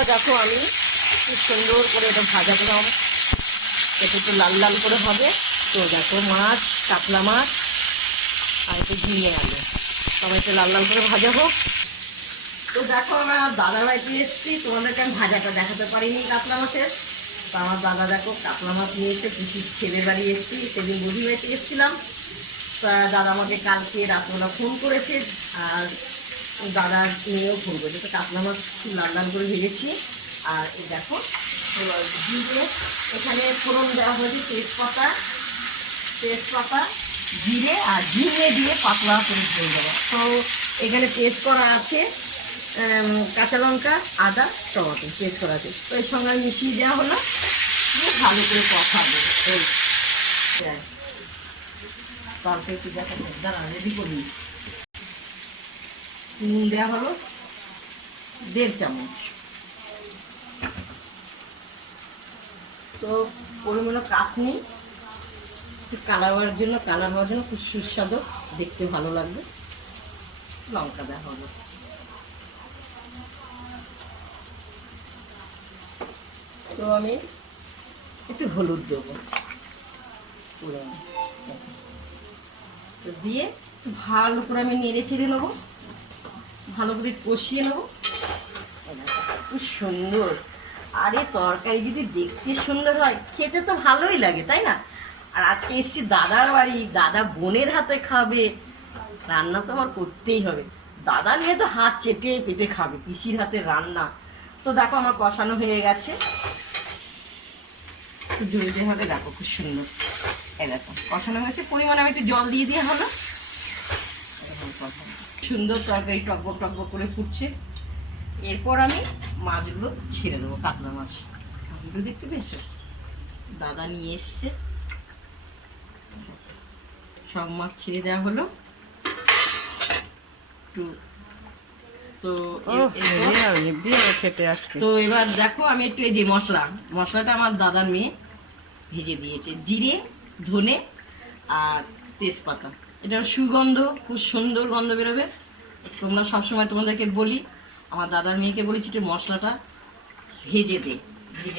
বন্ধুরা দেখো আমি খুব সুন্দর করে এটা ভাজা করলাম, এটা একটু লাল লাল করে হবে। তো দেখো মাছ, কাতলা মাছ আর একটু ঝিঙে আলু সবাই একটু লাল লাল করে ভাজা হোক। তো দেখো আমার দাদার বাড়িতে এসেছি, তোমাদেরকে আমি ভাজাটা দেখাতে পারিনি কাতলা মাছের। তো আমার দাদা দেখো কাতলা মাছ নিয়ে এসে পিসির ছেলের বাড়ি এসেছি, সেদিন বুড়ি বাড়িতে এসেছিলাম। তা দাদা আমাকে কালকে রাত্রবেলা ফোন করেছে আর দাদার মেয়েও ফোন করেছে। তো কাতলা মাছ খুব লাল লাল করে ভেজেছি। আর এই দেখো জিরে, এখানে ফোড়ন দেওয়া হয়েছে তেজপাতা জিরে আর ঝিঙে দিয়ে পাতলা করে ধরে দেবো। তো এখানে পেস্ট করা আছে কাঁচা লঙ্কা, আদা, টমেটো পেস্ট করা আছে। তো এর সঙ্গে মিশিয়ে দেওয়া হলো, ভালো করে কষাবো। এই তরকারি একটু দেখা দাঁড়া রেডি করি। নুন দেওয়া হলো 1.5 চামচ। তো পরিমাণ কাশ্মীর কালার হওয়ার জন্য খুব সুস্বাদু, দেখতে ভালো লাগবে। লঙ্কা দেওয়া হলো। তো আমি একটু হলুদ দেবো, তো দিয়ে ভালো করে আমি নেড়ে চেড়ে নেবো, ভালো করে কষিয়ে নেবো। খুব সুন্দর। আরে তরকারি যদি দেখতে সুন্দর হয় খেতে তো ভালোই লাগে, তাই না? আর আজকে এসছি দাদার বাড়ি, দাদা বোনের হাতে খাবে, রান্না তো আমার করতেই হবে। দাদা নিয়ে তো হাত চেটে পেটে খাবে, পিসির হাতে রান্না। তো দেখো আমার কষানো হয়ে গেছে, জলদি হবে। দেখো খুব সুন্দর, এই দেখো কষানো হয়েছে। পরিমাণে আমি একটু জল দিয়ে দিয়ে হলো, সুন্দর তরকারি টকবক টকবক করে ফুটছে। এরপর আমি মাছগুলো ছেড়ে দেবো, কাতলা মাছ। মাছগুলো দেখতে পেয়েছো দাদা নিয়ে এসছে, সব মাছ ছেড়ে দেওয়া হলো। তো এবার দেখো আমি একটু এই যে মশলাটা আমার দাদার মেয়ে ভেজে দিয়েছে, জিরে, ধনে আর তেজপাতা। এটা সুগন্ধ, খুব সুন্দর গন্ধ বেরোবে। তোমরা সবসময় তোমাদেরকে বলি, আমার দাদার মেয়েকে বলেছি একটু মশলাটা ভেজে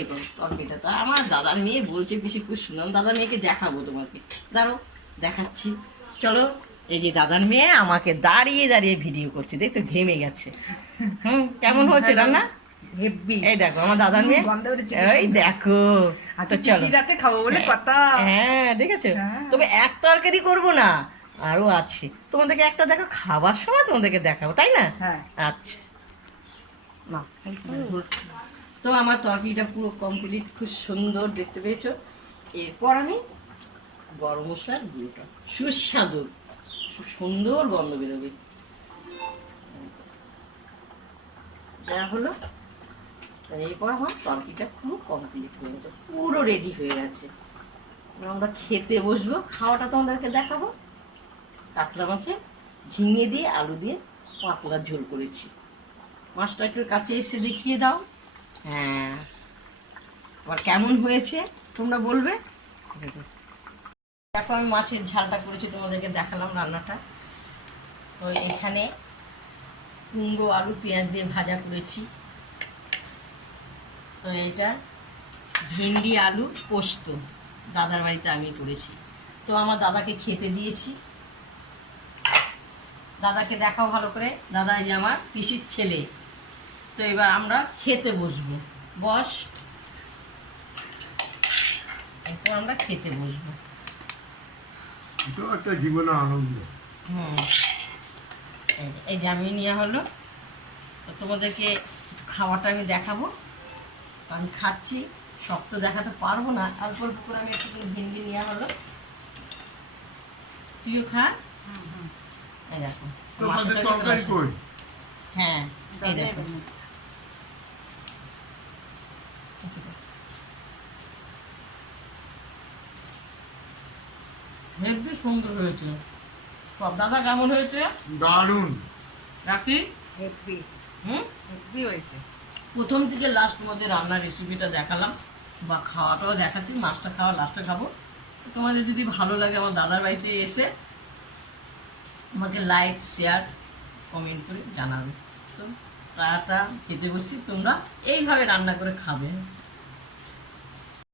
করো তরকারিটা। তা আমার দাদার মেয়ে বলছে বেশি খুব সুন্দর। দাদার মেয়েকে দেখাবো তোমাকে, দাঁড়ো দেখাচ্ছি। চলো, এই যে দাদার মেয়ে আমাকে দাঁড়িয়ে দাঁড়িয়ে ভিডিও করছে, দেখছো ঘেমে গেছে। কেমন হচ্ছে রান্না? এই দেখো আমার দাদার মেয়ে, ওই দেখো। আচ্ছা চলো রাতে খাবো বলে কথা। হ্যাঁ দেখেছো, তবে এক তরকারি করবো না, আরো আছে। তোমাদেরকে একটা দেখো খাবার সময় তোমাদেরকে দেখাবো, তাই না? আচ্ছা না, তো আমার তরকারিটা পুরো কমপ্লিট, খুব সুন্দর দেখতে পেয়েছো। এরপর আমি গরম মশলার গুঁড়োটা, সুস্বাদু সুন্দর গন্ধ বেরোবে, যা হলো। এরপর আমার তরকারিটা পুরো কমপ্লিট হয়ে গেছে, পুরো রেডি হয়ে গেছে। আমরা খেতে বসবো, খাওয়াটা তোমাদেরকে দেখাবো। কাতলা মাছে ঝিঙে দিয়ে আলু দিয়ে পাতলা ঝোল করেছি। মাছটা একটু কাছে এসে দেখিয়ে দাও। হ্যাঁ, আবার কেমন হয়েছে তোমরা বলবে। দেখো আমি মাছের ঝালটা করেছি, তোমাদেরকে দেখালাম রান্নাটা। তো এখানে কুমড়ো, আলু, পেঁয়াজ দিয়ে ভাজা করেছি। তো এটা ভেন্ডি আলু পোস্ত দাদার বাড়িতে আমি করেছি। তো আমার দাদাকে খেতে দিয়েছি। দাদাকে দেখাও ভালো করে। দাদা এই যে আমার পিসির ছেলে। তো এবার আমরা খেতে বসবো। বস, এরপর আমরা খেতে বসবো। একটা জীবনের আনন্দ। এই যে আমি নেওয়া হলো, তো তোমাদেরকে খাওয়াটা আমি দেখাবো। আমি খাচ্ছি, সব তো দেখাতে পারবো না, অল্প অল্প করে আমি একটু ভেন্ডি নেওয়া হলো। তুইও খা। এই দেখো হ্যাঁ, এই দেখো হেবি সুন্দর হয়েছে সব। দাদা কেমন হয়েছে? দারুণ। রাখি হেবি হয়েছে। প্রথম থেকে লাস্ট মধ্যে রান্নার রেসিপিটা দেখালাম, বা খাওয়াটাও দেখাচ্ছি। মাছটা খাওয়া লাস্টে খাবো। তোমাদের যদি ভালো লাগে আমার দাদার বাড়িতে এসে আমাকে লাইক, শেয়ার, কমেন্ট করে জানাবে। তো টাটা, খেতে বসছি, তোমরা এইভাবে রান্না করে খাবে।